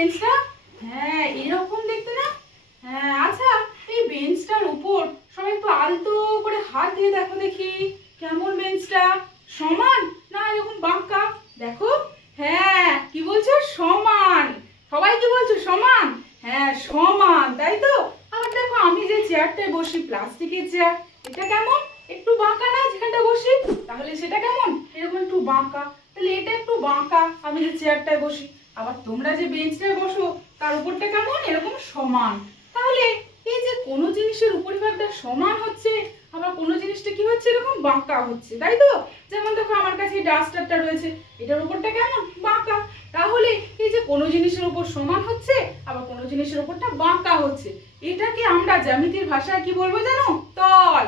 বেঞ্চটা? হ্যাঁ, এরকম দেখতে না? হ্যাঁ, আচ্ছা, এই বেঞ্চটার উপর সবাই একটু আলতো করে হাত দিয়ে দেখো দেখি। কেমন বেঞ্চটা? সমান না এরকম বাঁকা? দেখো। হ্যাঁ, কি বলছো? সমান। সবাই কি বলছো? সমান? হ্যাঁ, সমান, তাই তো? আবার দেখো, আমি যে চেয়ারটায় বসি, প্লাস্টিকের চেয়ার, এটা কেমন? একটু বাঁকা না যেখানটা বসি? তাহলে সেটা কেমন? এরকম একটু বাঁকা। তাহলে এটা একটু বাঁকা, আমি যে চেয়ারটায় বসি। আবার তোমরা যে বেঞ্চটায় বসো, তার উপরটা কেমন? এরকম সমান। তাহলে এই যে কোনো জিনিসের উপরিভাগটা সমান হচ্ছে, আবার কোনো জিনিসটা কি হচ্ছে? এরকম বাঁকা হচ্ছে, তাই তো? যেমন দেখো, আমার কাছে এই ডাস্টারটা রয়েছে, এটার উপরটা কেমন? বাঁকা। তাহলে এই যে কোনো জিনিসের উপর সমান হচ্ছে, আবার কোনো জিনিসের উপরটা বাঁকা হচ্ছে, এটাকে আমরা জ্যামিতির ভাষায় কি বলবো জানো? তল।